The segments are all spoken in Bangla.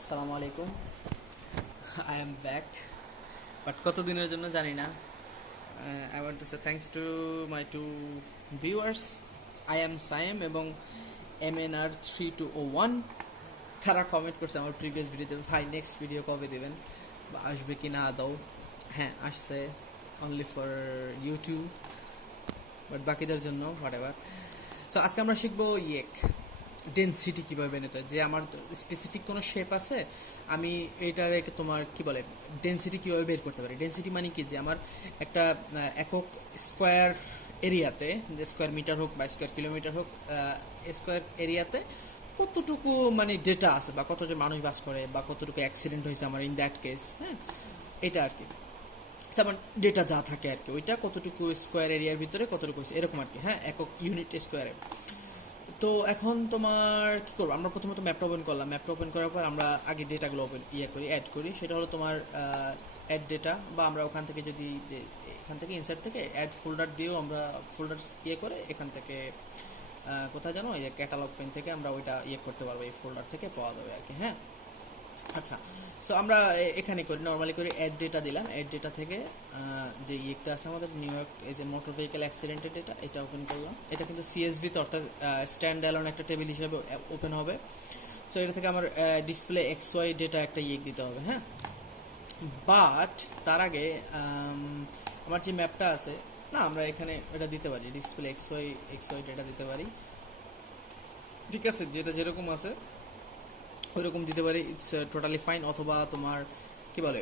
আসসালামু আলাইকুম। আই এম ব্যাক, বাট কত দিনের জন্য জানি না। I want to say thanks to my to viewers. I am Sayem এবং MNR3201। তারা কমেন্ট করছে আমার প্রিভিয়াস ভিডিওতে, ভাই নেক্সট ভিডিও কবে দেবেন বা আসবে কি না আদৌ। হ্যাঁ, আসছে, অনলি ফর ইউটিউব, বাট বাকিদের জন্য হোয়াট এভার। সো আজকে আমরা শিখবো ডেনসিটি কীভাবে নিতে হয়। যে আমার স্পেসিফিক কোনো শেপ আছে, আমি এইটারে তোমার কি বলে ডেনসিটি কীভাবে বের করতে পারি। ডেনসিটি মানে কি, যে আমার একটা একক স্কোয়ার এরিয়াতে, যে স্কোয়ার মিটার হোক বা স্কোয়ার কিলোমিটার হোক, স্কোয়ার এরিয়াতে কতটুকু মানে ডেটা আছে, বা কতজন মানুষ বাস করে, বা কতটুকু অ্যাক্সিডেন্ট হয়েছে আমার ইন দ্যাট কেস। হ্যাঁ, এটা আর কি যেমন ডেটা যা থাকে আর কি, ওইটা কতটুকু স্কোয়ার এরিয়ার ভিতরে কতটুকু হয়েছে এরকম আর কি। হ্যাঁ, একক ইউনিট স্কোয়ারে। তো এখন তোমার কি করবো, আমরা প্রথমত ম্যাপটা ওপেন করলাম। ম্যাপটা ওপেন করার পর আমরা আগে ডেটাগুলো করি, অ্যাড করি। সেটা হলো তোমার অ্যাড ডেটা, বা আমরা ওখান থেকে যদি এখান থেকে ইনসার্ট থেকে অ্যাড ফোল্ডার দিয়েও আমরা ফোল্ডার করে এখান থেকে কোথায় জানো, এই যে ক্যাটালগ পেন থেকে আমরা ওইটা করতে পারবো, এই ফোল্ডার থেকে পাওয়া যাবে আর কি। হ্যাঁ, আচ্ছা। সো আমরা এখানে করি, নর্মালি করি অ্যাড ডেটা দিলাম। অ্যাড ডেটা থেকে যে ইয়েটা আছে আমাদের নিউ ইয়র্ক, এই যে মোটর ভেহিকেল অ্যাক্সিডেন্টের ডেটা, এটা ওপেন করলাম। এটা কিন্তু সিএসভিতে, অর্থাৎ স্ট্যান্ড অ্যালোন একটা টেবিল হিসেবে ওপেন হবে। সো এটা থেকে আমার ডিসপ্লে এক্স ওয়াই ডেটা একটা দিতে হবে। হ্যাঁ, বাট তার আগে আমার যে ম্যাপটা আছে, না আমরা এখানে এটা দিতে পারি, ডিসপ্লে এক্স ওয়াই ডেটা দিতে পারি। ঠিক আছে, যেটা যেরকম আছে ওইরকম দিতে পারি, ইটস টোটালি ফাইন। অথবা তোমার কি বলে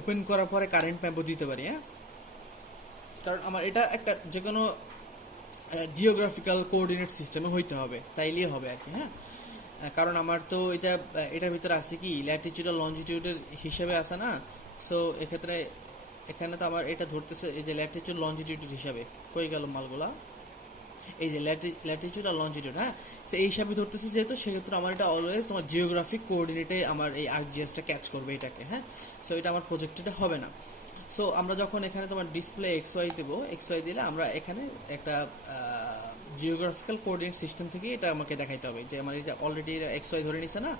ওপেন করার পরে কারেন্ট ম্যাপও দিতে পারি। হ্যাঁ, কারণ আমার এটা একটা যে কোনো জিওগ্রাফিক্যাল কোঅর্ডিনেট সিস্টেমে হইতে হবে, তাইলেই হবে আর কি। হ্যাঁ, কারণ আমার তো এটার ভিতরে আছে কি ল্যাটিটিউড আর লঞ্জিটিউডের হিসেবে আছে না। সো এক্ষেত্রে এখানে তো আমার এটা ধরতেছে এই যে ল্যাটিটিউড লঞ্জিটিউডের হিসাবে। কই গেল মালগুলা, এই যে ল্যাটিটিউড আর লঞ্জিটিউড। হ্যাঁ, তো এই হিসাবে ধরতেছে যেহেতু, সেক্ষেত্রে আমার এটা অলওয়েজ তোমার জিওগ্রাফিক কোঅর্ডিনেটে আমার এই আর্কজিএসটা ক্যাচ করবে এটাকে। হ্যাঁ, সো এটা আমার প্রজেক্টেডে হবে না। সো আমরা যখন এখানে তোমার ডিসপ্লে এক্স ওয়াই দেবো, এক্স ওয়াই দিলে আমরা এখানে একটা জিওগ্রাফিক্যাল কোঅর্ডিনেট সিস্টেম থেকে এটা আমাকে দেখাইতে হবে, যে আমার এটা অলরেডি এক্স ওয়াই ধরে নিছে না।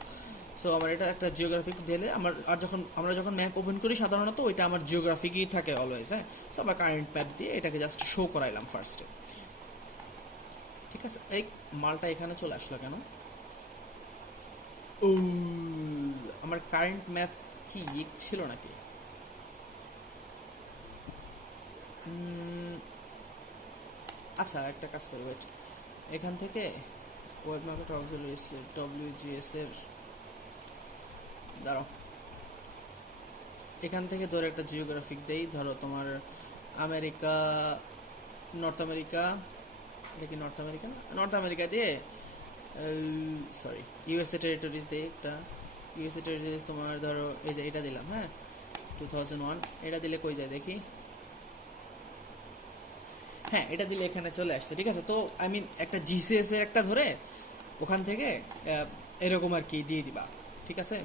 সো আমার এটা একটা জিওগ্রাফিক দিলে আমার, আর যখন আমরা যখন ম্যাপ ওপেন করি সাধারণত ওইটা আমার জিওগ্রাফিকই থাকে অলওয়েজ। হ্যাঁ, সো আমরা কারেন্ট ম্যাপ দিয়ে এটাকে জাস্ট শো করাইলাম ফার্স্টে। ঠিক আছে, এই মালটা এখানে চলে আসলো কেন? ও, আমার কারেন্ট ম্যাপ কি ছিল নাকি? আচ্ছা, একটা কাজ করি, ওয়েট। এখান থেকে ওয়েব মার্কেট অক্সিলারিজ ডব্লিউজিএস এর, দাঁড়াও, এখান থেকে ধরে একটা জিওগ্রাফিক দেই। ধরো তোমার আমেরিকা, নর্থ আমেরিকা, এটা কি নর্থ আমেরিকা না, নর্থ আমেরিকা দিয়ে, সরি, ইউএসএ টেরিটরিজ দিয়ে একটা। ইউএসএ টেরিটরিজ তোমার ধরো এই যে এটা দিলাম। হ্যাঁ, 2001 এটা দিলে কই যায় দেখি। হ্যাঁ, এটা দিলে এখানে চলে আসছে। ঠিক আছে, তো আই মিন একটা জিসিএস এর একটা ধরে ওখান থেকে এরকম আর কি দিয়ে দিবা। ঠিক আছে,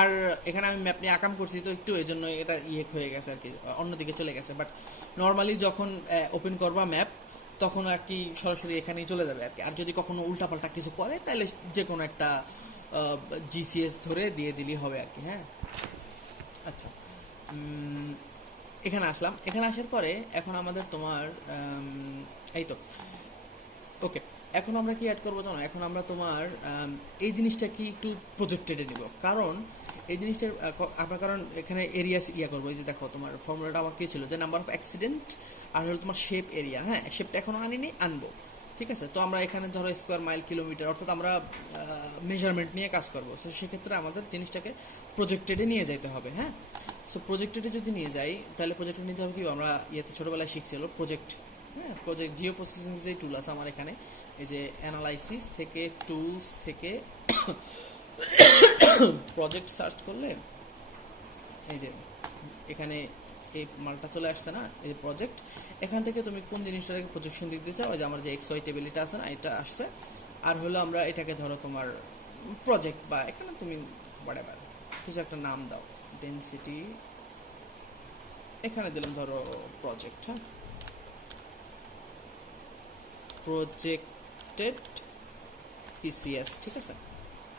আর এখানে আমি ম্যাপ নিয়ে আকাম করছি তো একটু, এই জন্য এটা হয়ে গেছে আর কি, অন্যদিকে চলে গেছে। বাট নর্মালি যখন ওপেন করবা ম্যাপ, তখন আর কি সরাসরি এখানেই চলে যাবে আর কি। আর যদি কখনো উল্টাপাল্টা কিছু করে, তাহলে যে কোনো একটা জিসিএস ধরে দিয়ে দিলেই হবে আর কি। হ্যাঁ, আচ্ছা। এখানে আসলাম। এখানে আসার পরে এখন আমাদের তোমার এই তো ওকে। এখন আমরা কি অ্যাড করবো জানো, এখন আমরা তোমার এই জিনিসটা কি একটু প্রজেক্টেডে নিব। কারণ এই জিনিসটার আপনার, কারণ এখানে এরিয়া করবো। এই যে দেখো, তোমার ফর্মুলাটা আমার কি ছিল, যে নাম্বার অফ অ্যাক্সিডেন্ট আর হলো তোমার শেপ এরিয়া। হ্যাঁ, শেপটা এখনো আনিনি, আনবো। ঠিক আছে, তো আমরা এখানে ধরো স্কোয়ার মাইল, কিলোমিটার, অর্থাৎ আমরা মেজারমেন্ট নিয়ে কাজ করবো। সো সেক্ষেত্রে আমাদের জিনিসটাকে প্রজেক্টেডে নিয়ে যেতে হবে। হ্যাঁ, সো প্রজেক্টেডে যদি নিয়ে যাই, তাহলে প্রজেক্টে নিতে হবে কি, আমরা ছোটোবেলায় শিখছি হলো প্রজেক্ট। হ্যাঁ, প্রজেক্ট জিও প্রসেসিং যে টুল আছে আমার এখানে, এই যে অ্যানালাইসিস থেকে, টুলস থেকে প্রজেক্ট সার্চ করলে এই যে এখানে এই মালটা চলে আসছে না, এই প্রজেক্ট। এখান থেকে তুমি কোন জিনিসটাকে প্রজেকশন দিতে চাও, যে আমার যে এক্স ওয়াই টেবিলটা আছে না, এটা আসছে। আর হলো আমরা এটাকে ধরো তোমার প্রজেক্ট, বা এখানে তুমি হোয়াটএভার কিছু একটা নাম দাও, ডেনসিটি এখানে দিলাম ধরো প্রজেক্ট। হ্যাঁ, প্রজেক্টেড পিসিএস। ঠিক আছে,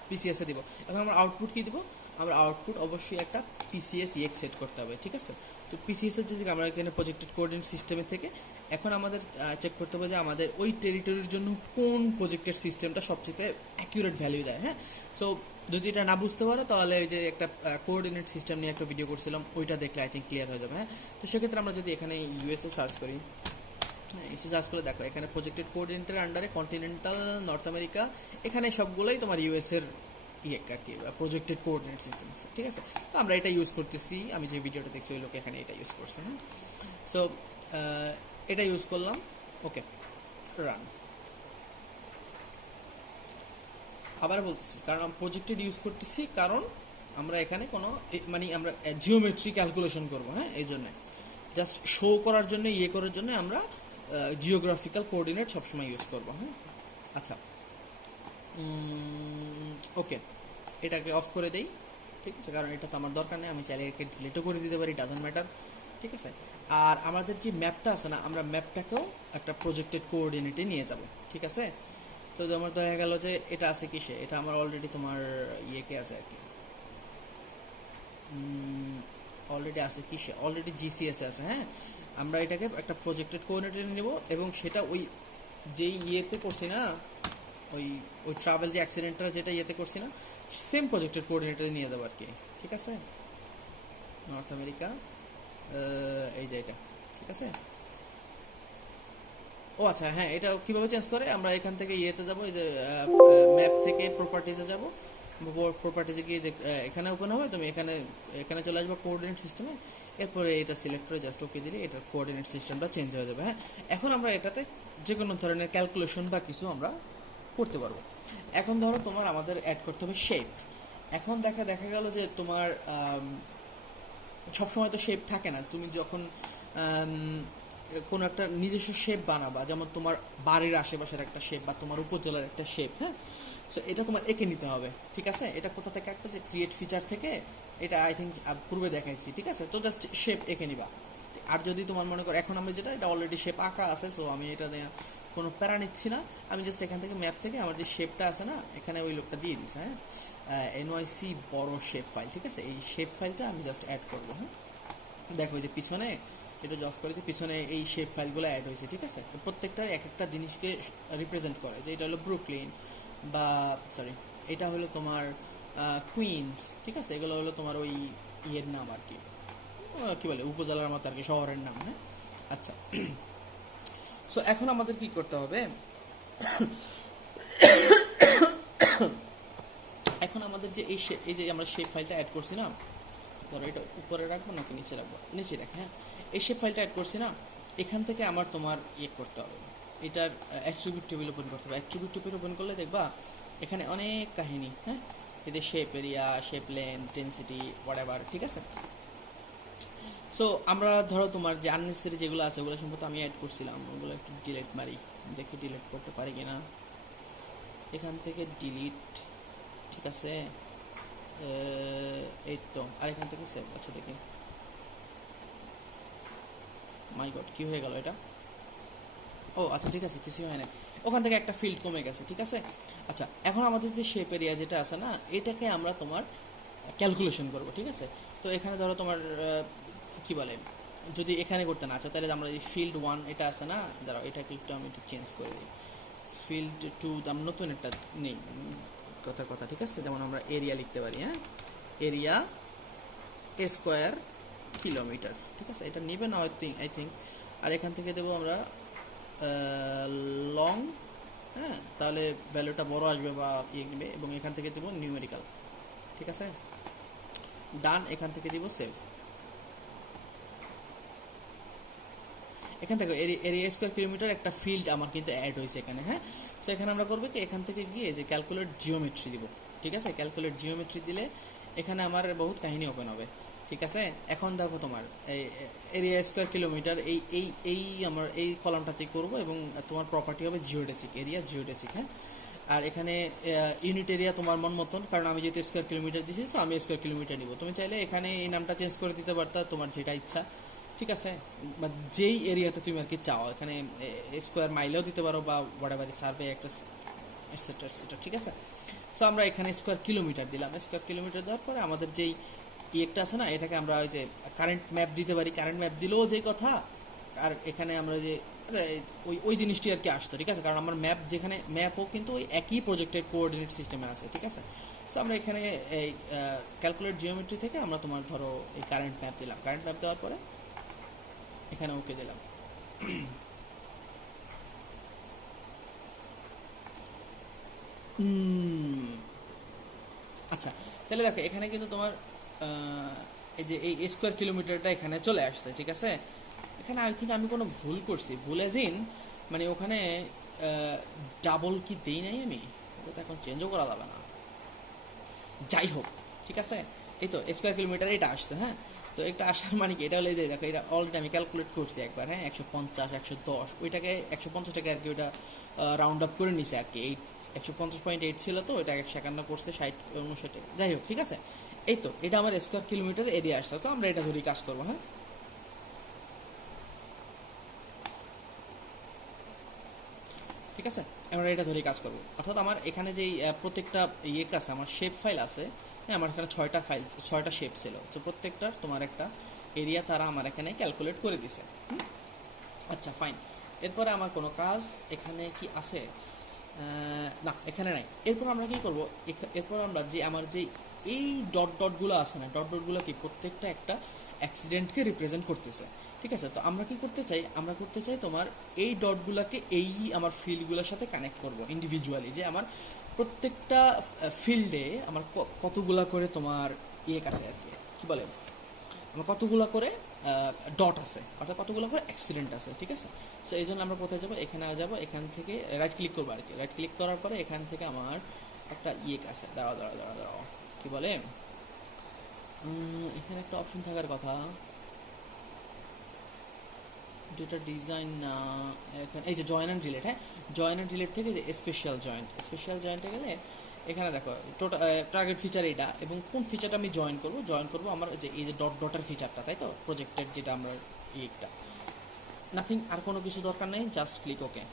পিসিএসে দিব। এখন আমরা আউটপুট কী দিব, আমরা আউটপুট অবশ্যই একটা পিসিএস ইএক্স সেট করতে হবে, ঠিক আছে। তো পিসিএসের যদি আমরা এখানে প্রজেক্টেড কোঅর্ডিনেট সিস্টেমের থেকে এখন আমাদের চেক করতে হবে যে আমাদের ওই টেরিটরির জন্য কোন প্রজেক্টেড সিস্টেমটা সবচেয়ে অ্যাকিউরেট ভ্যালু দেয়, হ্যাঁ। সো যদি এটা না বুঝতে পারো তাহলে ওই যে একটা কোঅর্ডিনেট সিস্টেম নিয়ে একটা ভিডিও করছিলাম, ওইটা দেখলে আই থিঙ্ক ক্লিয়ার হয়ে যাবে, হ্যাঁ। তো সেক্ষেত্রে আমরা যদি এখানে ইউএসএ সার্চ করি, এসে সার্চ করে দেখো এখানে প্রজেক্টেড কোঅর্ডিনেটের আন্ডারে কন্টিনেন্টাল নর্থ আমেরিকা, এখানে সবগুলোই তোমার ইউএসের আর কি প্রজেক্টেড কোঅর্ডিনেট সিস্টেম, ঠিক আছে। তো আমরা এটা ইউজ করতেছি, আমি যে ভিডিওটা দেখছি ওই লোক এখানে এটা ইউজ করছে, হ্যাঁ। সো এটা ইউজ করলাম, ওকে, রান। আবার বলতেছি কারণ আমি প্রজেক্টেড ইউজ করতেছি, কারণ আমরা এখানে কোনো মানে আমরা জিওমেট্রি ক্যালকুলেশন করবো, হ্যাঁ, এই জন্যে জাস্ট শো করার জন্য করার জন্য আমরা জিওগ্রাফিক্যাল কোঅর্ডিনেট সবসময় ইউজ করবো, হ্যাঁ। আচ্ছা, ওকে, এটাকে অফ করে দেই, ঠিক আছে, কারণ এটা তো আমার দরকার নেই, আমি চাইলে একে ডিলিটও করে দিতে পারি, ডাজন্ট ম্যাটার, ঠিক আছে। আর আমাদের যে ম্যাপটা আছে না, আমরা ম্যাপটাকেও একটা প্রজেক্টেড কোঅর্ডিনেটে নিয়ে যাব, ঠিক আছে। তো আমার দেখা গেল যে এটা আছে কিসে, এটা আমার অলরেডি তোমার কে আছে আর কি, অলরেডি আছে কিসে, অলরেডি জিসিএসে আছে, হ্যাঁ। আমরা এটাকে একটা প্রজেক্টেড কোঅর্ডিনেটে নেব এবং সেটা ওই যেই ইয়েতে করছি না, ওই ওই ট্রাভেল যে অ্যাক্সিডেন্টটা যেটা ইয়েতে করছি না, সেম প্রজেক্টেড কোঅর্ডিনেটে নিয়ে যাবো আর কি, ঠিক আছে। নর্থ আমেরিকা, এই যে এটা, ঠিক আছে। ও আচ্ছা, হ্যাঁ, এটা কীভাবে চেঞ্জ করে, আমরা এখান থেকে ইয়েতে যাবো, এই যে ম্যাপ থেকে প্রপার্টিজে যাব, প্রপার্টিজে গিয়ে যে এখানে ওপেন হবে, তুমি এখানে এখানে চলে আসবে কোঅর্ডিনেট সিস্টেমে, এরপরে এটা সিলেক্ট করে জাস্ট ওকে দিলে এটার কোঅর্ডিনেট সিস্টেমটা চেঞ্জ হয়ে যাবে, হ্যাঁ। এখন আমরা এটাতে যে কোনো ধরনের ক্যালকুলেশন বা কিছু আমরা করতে পারবো। এখন ধরো তোমার আমাদের অ্যাড করতে হবে শেপ। এখন দেখা গেল যে তোমার সবসময় তো শেপ থাকে না, তুমি যখন কোনো একটা নিজস্ব শেপ বানাবা, যেমন তোমার বাড়ির আশেপাশের একটা শেপ বা তোমার উপজেলার একটা শেপ, হ্যাঁ। সো এটা তোমার এঁকে নিতে হবে, ঠিক আছে। এটা কোথা থেকে, একটা যে ক্রিয়েট ফিচার থেকে, এটা আই থিঙ্ক পূর্বে দেখাইছি, ঠিক আছে। তো জাস্ট শেপ এঁকে নিবা। আর যদি তোমার মনে করো এখন আমি যেটা, এটা অলরেডি শেপ আঁকা আছে, সো আমি এটা কোনো প্যারা নিচ্ছি না, আমি জাস্ট এখান থেকে ম্যাপ থেকে আমার যে শেপটা আছে না, এখানে ওই লোকটা দিয়ে দিছে, হ্যাঁ, এনওয়াইসি বড় শেপ ফাইল, ঠিক আছে। এই শেপ ফাইলটা আমি জাস্ট অ্যাড করবো, হ্যাঁ। দেখো যে পিছনে এটা অফ করে দিয়ে পিছনে এই শেপ ফাইলগুলো অ্যাড হয়েছে, ঠিক আছে। তো প্রত্যেকটা এক একটা জিনিসকে রিপ্রেজেন্ট করে, যে এটা হলো ব্রুকলিন বা সরি এটা হলো তোমার কুইন্স, ঠিক আছে। এগুলো হলো তোমার ওই ইয়ের নাম আর কি, কী বলে, উপজেলার মতো আর কি, শহরের নাম, হ্যাঁ। আচ্ছা, সো এখন আমাদের কি করতে হবে, এখন আমাদের যে এই যে আমরা শেপ ফাইলটা অ্যাড করছি না, ধরো এটা উপরে রাখবো নাকি নিচে রাখবো, নিচে রাখ, হ্যাঁ। এই শেপ ফাইলটা অ্যাড করছি না, এখান থেকে আমার তোমার করতে হবে, এটার অ্যাট্রিবিউট টেবিল ওপেন করতে হবে। অ্যাট্রিবিউট টেবিল ওপেন করলে দেখবা এখানে অনেক কাহিনী, হ্যাঁ, এদের shape area, shape length, density, whatever, ঠিক আছে। সো আমরা ধরো তোমার যে আননেসেসারি যেগুলো আছে ওগুলো সম্পর্কে আমি অ্যাড করছিলাম, ওগুলো একটু ডিলিট মারি, দেখি ডিলিট করতে পারি কিনা, এখান থেকে ডিলিট, ঠিক আছে। এই তো, আর এখান থেকে সেভ, আচ্ছা দেখি, মাই গড, কি হয়ে গেল এটা, ও আচ্ছা ঠিক আছে, কিছু হয় না, ওখান থেকে একটা ফিল্ড কমে গেছে, ঠিক আছে। আচ্ছা, এখন আমাদের যে শেপ এরিয়া যেটা আছে না, এটাকে আমরা তোমার ক্যালকুলেশন করব, ঠিক আছে। তো এখানে ধরো তোমার কি বলে, যদি এখানে করতে না চাও তাহলে আমরা এই ফিল্ড 1 এটা আছে না, দাঁড়াও এটাকে একটু আমি একটু চেঞ্জ করে দিই, ফিল্ড 2 আমি নতুন একটা নেই, কথা, ঠিক আছে। যেমন আমরা এরিয়া লিখতে পারি, হ্যাঁ, এরিয়া স্কোয়ার কিলোমিটার, ঠিক আছে। এটা নেবে না আই থিঙ্ক। আর এখান থেকে দেবো আমরা লং, হ্যাঁ, তাহলে ভ্যালুটা বড় আসবে বা নেবে, এবং এখান থেকে দেবো নিউমেরিক্যাল, ঠিক আছে। ডান, এখান থেকে দিব সেভ। এখান থেকে এরিয়া স্কোয়ার কিলোমিটার একটা ফিল্ড আমার কিন্তু অ্যাড হয়েছে এখানে, হ্যাঁ। সো এখানে আমরা করবো কি, এখান থেকে গিয়ে যে ক্যালকুলেট জিওমেট্রি দিব, ঠিক আছে। ক্যালকুলেট জিওমেট্রি দিলে এখানে আমার বহুত কাহিনী ওপেন হবে, ঠিক আছে। এখন দেখো তোমার এই এরিয়া স্কোয়ার কিলোমিটার এই আমার এই কলামটাতে করবো, এবং তোমার প্রপার্টি হবে জিওডেসিক, এরিয়া জিওডেসিক, হ্যাঁ। আর এখানে ইউনিট এরিয়া তোমার মন মতন, কারণ আমি যেহেতু স্কোয়ার কিলোমিটার দিয়েছি, তো আমি স্কোয়ার কিলোমিটার নিব। তুমি চাইলে এখানে এই নামটা চেঞ্জ করে দিতে পারতা, তোমার যেটা ইচ্ছা, ঠিক আছে। বা যেই এরিয়াতে তুমি আর কি চাও, এখানে স্কোয়ার মাইলেও দিতে পারো বা হোয়াটএভার, সার্ভে একটা এটসেট্রা এটসেট্রা, ঠিক আছে। সো আমরা এখানে স্কোয়ার কিলোমিটার দিলাম, স্কোয়ার কিলোমিটার দেওয়ার পরে আমাদের যেই একটা আছে না, এটাকে আমরা ওই যে কারেন্ট ম্যাপ দিতে পারি, কারেন্ট ম্যাপ দিলেও যেই কথা, আর এখানে আমরা যে ওই ওই জিনিসটি আর কি আসতো, ঠিক আছে, কারণ আমার ম্যাপ যেখানে ম্যাপও কিন্তু ওই একই প্রজেক্টের কোঅর্ডিনেট সিস্টেমে আছে, ঠিক আছে। সো আমরা এখানে এই ক্যালকুলেট জিওমেট্রি থেকে আমরা তোমার ধরো এই কারেন্ট ম্যাপ দিলাম, কারেন্ট ম্যাপ দেওয়ার পরে এখানে ওকে দিলাম। আচ্ছা, তাহলে দেখো এখানে কিন্তু তোমার এই যে এই স্কোয়ার কিলোমিটারটা এখানে চলে আসছে, ঠিক আছে। এখানে আই থিঙ্ক আমি কোনো ভুল করছি, ভুল এজ ইন মানে ওখানে ডাবল কি দেই নাই আমি, ওটা এখন চেঞ্জও করা যাবে না, যাই হোক, ঠিক আছে। এই তো স্কোয়ার কিলোমিটার এটা আসছে, হ্যাঁ। তো এটা আসার মানে কি, এটা হলে দেখো এটা অলরেডি আমি ক্যালকুলেট করছি একবার, হ্যাঁ, 150 110 ওইটাকে 150টাকে আর কি ওইটা রাউন্ড আপ করে নিছে আর কি, 150.8 ছিল, তো ওইটা 151 করছে, 60 59, যাই হোক, ঠিক আছে। এই তো এটা আমার স্কোয়ার কিলোমিটার এরিয়া আসছে, তো আমরা এটা ধরেই কাজ করবো, হ্যাঁ। ঠিক আছে, আমরা এটা ধরেই কাজ করবো, অর্থাৎ আমার এখানে যেই প্রত্যেকটা ইয়ে আছে, আমার শেপ ফাইল আছে, হ্যাঁ, আমার এখানে 6টা ফাইল 6টা শেপ ছিল, তো প্রত্যেকটার তোমার একটা এরিয়া তারা আমার এখানে ক্যালকুলেট করে দিছে। আচ্ছা ফাইন, এরপরে আমার কোনো কাজ এখানে কি আছে? না, এখানে নাই। এরপর আমরা কি করব, এরপর আমরা যে আমার যে এই ডট ডটগুলো আছে না, ডট ডটগুলো কি প্রত্যেকটা একটা অ্যাক্সিডেন্টকে রিপ্রেজেন্ট করতেছে, ঠিক আছে। তো আমরা কি করতে চাই, আমরা করতে চাই তোমার এই ডটগুলোকে এই আমার ফিল্ডগুলোর সাথে কানেক্ট করব ইন্ডিভিজুয়ালি, যে আমার প্রত্যেকটা ফিল্ডে আমার কতগুলা করে তোমার ইয়ে আছে আর কি, কী বলে, আমার কতগুলো করে ডট আছে, অর্থাৎ কতগুলো করে অ্যাক্সিডেন্ট আছে, ঠিক আছে। সো এই জন্য আমরা কোথায় যাবো, এখানে যাবো, এখান থেকে রাইট ক্লিক করবো আর কি, রাইট ক্লিক করার পরে এখান থেকে আমার একটা ইয়ে আছে, দাঁড়াও কী বলে, এখানে একটা অপশন থাকার কথা, ডেটা ডিজাইন না, এখানে এই যে জয়েন অ্যান্ড ডিলেট, হ্যাঁ, জয়েন অ্যান্ড ডিলেট থেকে যে স্পেশাল জয়েন্টে গেলে এখানে দেখো টোটাল টার্গেট ফিচার এইটা, এবং কোন ফিচারটা আমি জয়েন করব আমার যে এই যে ডট ডটের ফিচারটা, তাই তো প্রজেক্টের যেটা আমরা এইটা, নাথিং, আর কোনো কিছু দরকার নেই, জাস্ট ক্লিক ওকে।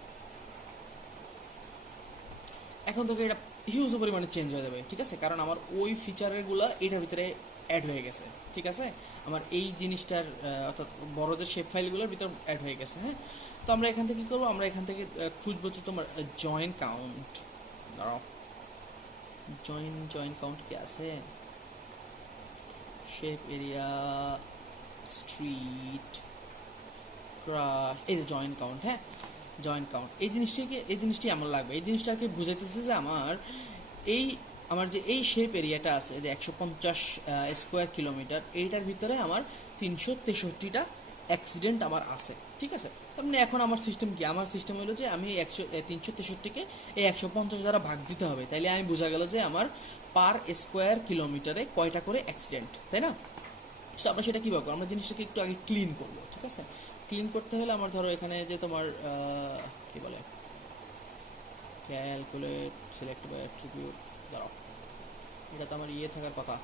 এখন থেকে এটা হিউজ পরিমাণে চেঞ্জ হয়ে যাবে, ঠিক আছে, কারণ আমার ওই ফিচারগুলো এটার ভিতরে অ্যাড হয়ে গেছে, ঠিক আছে, আমার এই জিনিসটার অর্থাৎ বড় যে শেপ ফাইলগুলোর ভিতর অ্যাড হয়ে গেছে, হ্যাঁ। তো আমরা এখান থেকে কী করবো, আমরা এখান থেকে খুঁজবো হচ্ছে তোমার জয়েন কাউন্ট, দাঁড়াও, জয়েন কাউন্ট কি আছে, শেপ এরিয়া, স্ট্রিট, ক্রাশ, এই যে জয়েন কাউন্ট, হ্যাঁ, জয়েন কাউন্ট, এই জিনিসটি আমার লাগবে, এই জিনিসটাকে বুঝাইতেছে যে আমার যে এই শেপ এরিয়াটা আছে যে 150 স্কোয়ার কিলোমিটার, এইটার ভিতরে আমার 363টা অ্যাক্সিডেন্ট আমার আছে, ঠিক আছে। তার মানে এখন আমার সিস্টেম কি, আমার সিস্টেম হলো যে আমি 363কে এই 150 দ্বারা ভাগ দিতে হবে, তাইলে আমি বোঝা গেল যে আমার পার স্কোয়ার কিলোমিটারে কয়টা করে অ্যাক্সিডেন্ট, তাই না। সো আমরা সেটা কীভাবে করবো, আমরা জিনিসটাকে একটু আগে ক্লিন করবো, ঠিক আছে। ক্লিন করতে হলে আমার ধরো এখানে যে তোমার কী বলে, ক্যালকুলেট সিলেক্ট বাই অ্যাট্রিবিউট, দাঁড়াও, এটা তো আমার ইয়ে থাকার কথা,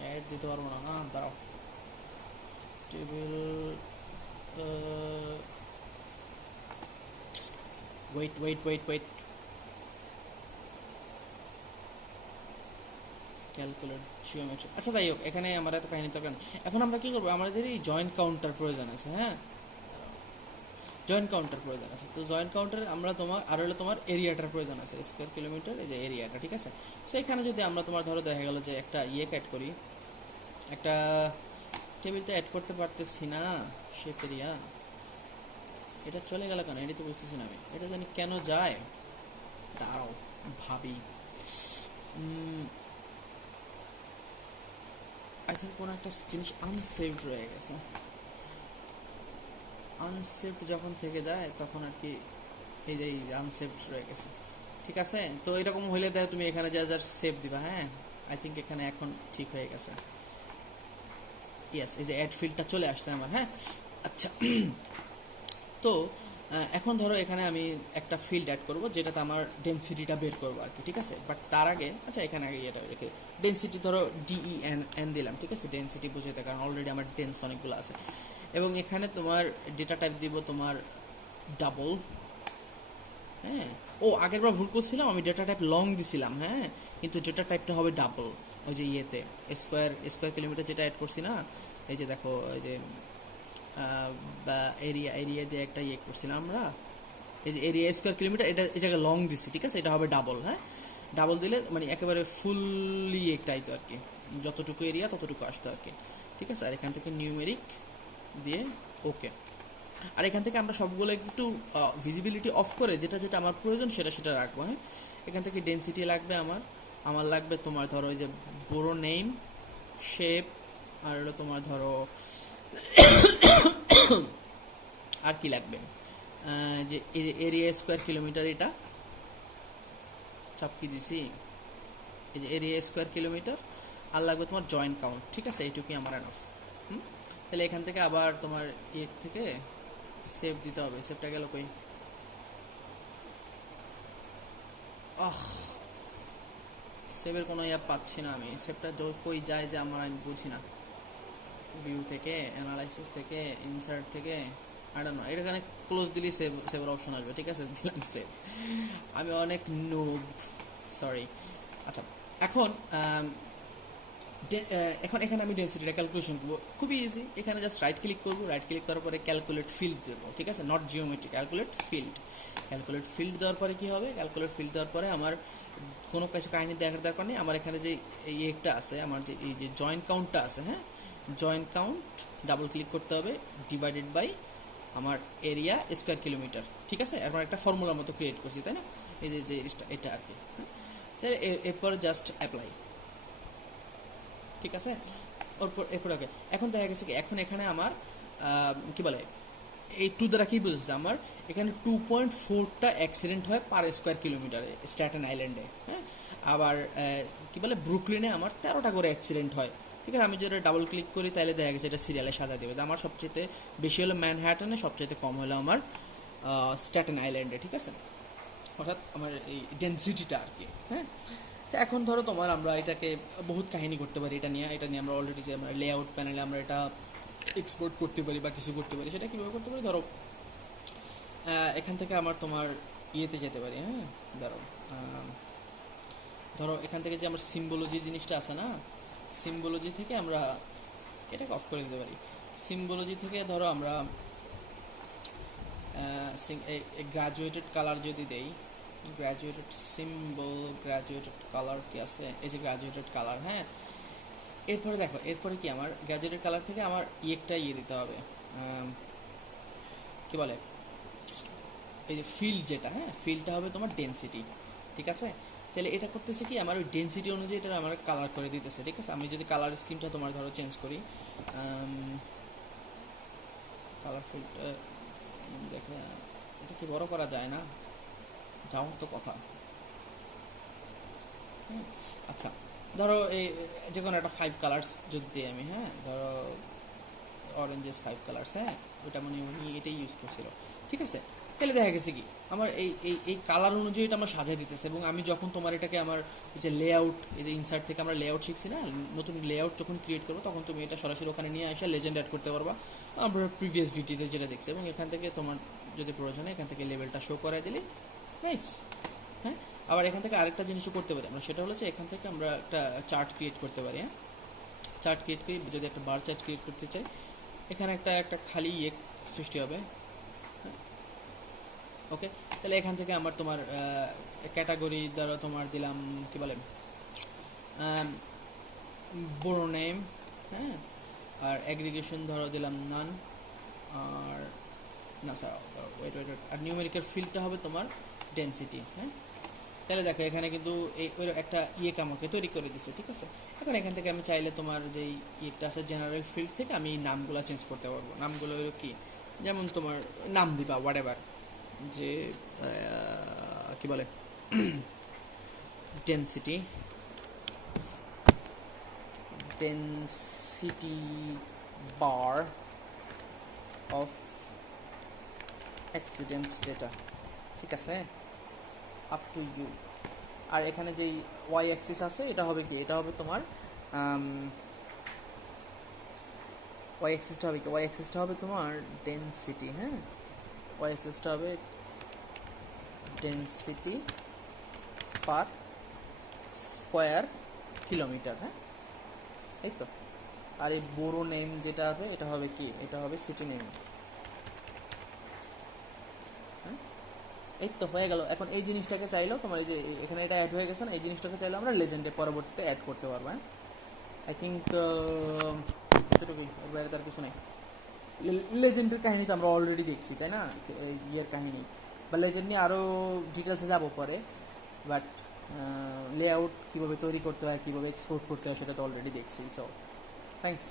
অ্যাড দিতে পারবো না, না দাঁড়াও, টেবিল, ওয়েট, ক্যালকুলেট জিওমেট্রি, আচ্ছা যাই হোক, এখানে আমার এত কাহিনী দরকার নেই। এখন আমরা কী করবো, আমাদের এই জয়েন্ট কাউন্টার প্রয়োজন আছে, হ্যাঁ, জয়েন্ট কাউন্টার প্রয়োজন আছে। তো জয়েন্ট কাউন্টারে আমরা তোমার আর হলো তোমার এরিয়াটার প্রয়োজন আছে, স্কোয়ার কিলোমিটার, এই যে এরিয়াটা, ঠিক আছে। সো এখানে যদি আমরা তোমার ধরো দেখা গেলো যে একটা অ্যাড করি, একটা টেবিলটা অ্যাড করতে পারতেছি না, শেপ এরিয়া, এটা চলে গেল কেন, এটা তো বুঝতেছি না আমি, এটা জানি কেন যায়, দাঁড়াও ভাবি, আই থিঙ্ক কোনো একটা জিনিস আনসেভড রয়ে গেছে, আনসেভড যখন থেকে যায় তখন আর কি এই যে আনসেভড রয়ে গেছে, ঠিক আছে। তো এরকম হইলে দেখো তুমি এখানে যা সেভ দিবা, হ্যাঁ, আই থিঙ্ক এখানে এখন ঠিক হয়ে গেছে, ইয়েস, এই যে অ্যাড ফিল্ডটা চলে আসছে আমার, হ্যাঁ। আচ্ছা, তো এখন ধরো এখানে আমি একটা ফিল্ড অ্যাড করবো যেটাতে আমার ডেনসিটিটা বের করবো আর কি, ঠিক আছে। বাট তার আগে, আচ্ছা এখানে আগে এটা রেখে ডেনসিটি ধরো DEN দিলাম, ঠিক আছে, ডেনসিটি বুঝাইতে, কারণ অলরেডি আমার ডেন্স অনেকগুলো আছে। এবং এখানে তোমার ডেটা টাইপ দিব তোমার ডাবল, হ্যাঁ, ও আগের বার ভুল করছিলাম, আমি ডেটা টাইপ লং দিছিলাম, হ্যাঁ, কিন্তু ডেটা টাইপটা হবে ডাবল। ওই যে ইয়েতে স্কোয়ার স্কোয়ার কিলোমিটার যেটা অ্যাড করছি না, এই যে দেখো এই যে বা এরিয়া এরিয়া দিয়ে একটা ইয়ে করছিলাম আমরা, এই যে এরিয়া স্কোয়ার কিলোমিটার, এটা এই জায়গায় লং দিছি, ঠিক আছে, এটা হবে ডাবল। হ্যাঁ, ডাবল দিলে মানে একেবারে ফুললি একটাই তো আর কি, যতটুকু এরিয়া ততটুকু আসতো আর কি, ঠিক আছে। আর এখান থেকে নিউমেরিক দিয়ে ওকে। আর এখান থেকে আমরা সবগুলো একটু ভিজিবিলিটি অফ করে যেটা যেটা আমার প্রয়োজন সেটা সেটা রাখবো। হ্যাঁ, এখান থেকে ডেনসিটি লাগবে আমার, আমার লাগবে তোমার ধরো ওই যে বড়ো নেম, শেপ, আর হলো তোমার ধরো আর কি লাগবে, যে এই যে এরিয়া স্কোয়ার কিলোমিটার, এটা চাপকি দিছি, এই যে এরিয়া স্কোয়ার কিলোমিটার, আর লাগবে তোমার জয়েন্ট কাউন্ট, ঠিক আছে, এইটুকুই আমার এনাফ। তাহলে এখান থেকে আবার তোমার এর থেকে সেভ দিতে হবে, সেভটা গেল কই, আহ সেভের কোনো ইয়া পাচ্ছি না আমি, সেভটা কই যায় যে আমার, আমি বুঝি না। ভিউ থেকে, অ্যানালাইসিস থেকে, ইনসার্ট থেকে, আই ডোন্ট নো, এটা এখানে ক্লোজ দিলেই সেভের অপশন আসবে, ঠিক আছে, দিলাম সেভ। আমি অনেক নুব, সরি। আচ্ছা, এখন এখন এখানে আমি ডেন্সিটিটা ক্যালকুলেশন করবো, খুবই ইজি। এখানে জাস্ট রাইট ক্লিক করবো, রাইট ক্লিক করার পরে ক্যালকুলেট ফিল্ড দেবো, ঠিক আছে, not geometry, calculate field. Calculate field দেওয়ার পরে কী হবে, ক্যালকুলেট ফিল্ড দেওয়ার পরে আমার কোনো কিছু কাহিনী দেখার দরকার নেই, আমার এখানে যে এই একটা আছে, আমার যে এই যে জয়েন্ট কাউন্টটা আছে, হ্যাঁ, জয়েন্ট কাউন্ট ডাবল ক্লিক করতে হবে, ডিভাইডেড বাই আমার এরিয়া স্কোয়ার কিলোমিটার, ঠিক আছে। এরপর একটা ফর্মুলার মতো ক্রিয়েট করছি, তাই না, এই যে এটা আর কি। তাহলে এরপর জাস্ট অ্যাপ্লাই, ঠিক আছে। এরপর আগে এখন দেখা গেছে কি, এখন এখানে আমার কি বলে, এই টু দ্বারা কি বুঝেছে, আমার এখানে 2.4টা অ্যাক্সিডেন্ট হয় পার স্কোয়ার কিলোমিটারে স্ট্যাটেন আইল্যান্ডে, হ্যাঁ। আবার কি বলে, ব্রুকলিনে আমার 13টা করে অ্যাক্সিডেন্ট হয়, ঠিক আছে। আমি যদি ডাবল ক্লিক করি তাহলে দেখা গেছে এটা সিরিয়ালে সাজা দেবে, আমার সবচেয়ে বেশি হলো ম্যানহ্যাটনে, সবচেয়ে কম হলো আমার স্ট্যাটেন আইল্যান্ডে, ঠিক আছে, অর্থাৎ আমার এই ডেন্সিটিটা আর কি। হ্যাঁ, তো এখন ধরো তোমার আমরা এটাকে বহুত কাহিনী করতে পারি, এটা নিয়ে আমরা অলরেডি যে আমরা লেআউট প্যানেলে আমরা এটা এক্সপোর্ট করতে পারি বা কিছু করতে পারি, সেটা কীভাবে করতে পারি, ধরো এখান থেকে আমার তোমার ইয়েতে যেতে পারি, হ্যাঁ, ধরো ধরো এখান থেকে যে আমার সিম্বোলজি জিনিসটা আছে না, সিম্বোলজি থেকে আমরা এটাকে অফ করে দিতে পারি। সিম্বোলজি থেকে ধরো আমরা গ্রাজুয়েটেড কালার যদি দেই, গ্রাজুয়েটেড সিম্বল, গ্রাজুয়েটেড কালার কি আছে, এই যে গ্রাজুয়েটেড কালার, হ্যাঁ। এরপরে দেখো, এরপরে কি আমার গ্রাজুয়েটেড কালার থেকে আমার একটা ইয়ে দিতে হবে, কি বলে, এই যে ফিল্ড যেটা, হ্যাঁ, ফিল্ডটা হবে তোমার ডেনসিটি, ঠিক আছে। তাহলে এটা করতেছে কি, আমার ওই ডেনসিটি অনুযায়ী এটা আমার কালার করে দিতেছে, ঠিক আছে। আমি যদি কালার স্কিমটা তোমার ধরো চেঞ্জ করি, কালার ফিল্ডটা দেখে, এটা কি বড় করা যায় না, যাওয়ার তো কথা। আচ্ছা, ধরো এই যে কোনো একটা 5 কালার্স যদি দিই আমি, হ্যাঁ, ধরো অরেঞ্জেস 5 কালার্স, হ্যাঁ, ওটা মানে উনি এটাই ইউজ করছিল, ঠিক আছে। তাহলে দেখা গেছে কি, আমার এই কালার অনুযায়ী এটা আমার সাজাই দিতেছে, এবং আমি যখন তোমার এটাকে আমার এই যে লেআউট, এই যে ইনসার্ট থেকে আমরা লেআউট শিখছি না, নতুন লেআউট যখন ক্রিয়েট করবো তখন তুমি এটা সরাসরি ওখানে নিয়ে আসা লেজেন্ড অ্যাড করতে পারবা, আমরা প্রিভিয়াস ভিডিওতে যেটা দেখছি, এবং এখান থেকে তোমার যদি প্রয়োজন হয় এখান থেকে লেভেলটা শো করাই দিলে নাইস। হ্যাঁ, আবার এখান থেকে আরেকটা জিনিসও করতে পারি আমরা, সেটা হলো যে এখান থেকে আমরা একটা চার্ট ক্রিয়েট করতে পারি, হ্যাঁ, চার্ট ক্রিয়েট করি, যদি একটা বার চার্ট ক্রিয়েট করতে চাই, এখানে একটা খালি ইয়ে সৃষ্টি হবে, ওকে। তাহলে এখান থেকে আমার তোমার ক্যাটাগরি দ্বারা তোমার দিলাম কি বলে, বড় নেম, হ্যাঁ, আর অ্যাগ্রিগেশন ধরো দিলাম নান, আর না স্যার ওয়েট, আর নিউমেরিক্যাল ফিল্ডটা হবে তোমার ডেনসিটি, হ্যাঁ। তাহলে দেখো এখানে কিন্তু এই ওই একটা ইয়েকে আমাকে তৈরি করে দিছে, ঠিক আছে। এখন এখান থেকে আমি চাইলে তোমার যেই ইয়েটা আছে জেনারেল ফিল্ড থেকে আমি নামগুলো চেঞ্জ করতে পারবো, নামগুলো হলো কি, যেমন তোমার নাম দিবা হোয়াট এভার, যে কি বলে, density, density bar of accident data, ঠিক আছে, আপ টু ইউ। আর এখানে যেই ওয়াই অ্যাক্সিস আছে এটা হবে কি, এটা হবে তোমার ওয়াই অ্যাক্সিসটা হবে কি, ওয়াই অ্যাক্সিসটা হবে তোমার ডেনসিটি, হ্যাঁ, ওয়াই অ্যাক্সিসটা হবে ডেনসিটি পার স্কোয়ার কিলোমিটার। হ্যাঁ, এই তো। আর এই বড়ো নেম যেটা হবে এটা হবে কি, এটা হবে সিটি নেম। হ্যাঁ, এই তো হয়ে গেল। এখন এই জিনিসটাকে চাইলেও তোমার এই যে এখানে এটা অ্যাড হয়ে গেছে না, এই জিনিসটাকে চাইলেও আমরা লেজেন্ডে পরবর্তীতে অ্যাড করতে পারবো। হ্যাঁ, আই থিঙ্ক এতটুকুই, এর বাইরে তার কিছু নেই। লেজেন্ডের কাহিনী তো আমরা অলরেডি দেখছি, তাই না? এই ইয়ের কাহিনী বা লেজেন্ড নিয়ে আরও ডিটেলসে যাবো পরে, বাট লেআউট কীভাবে তৈরি করতে হয়, কীভাবে এক্সপোর্ট করতে হয় সেটা তো অলরেডি দেখছি। So thanks.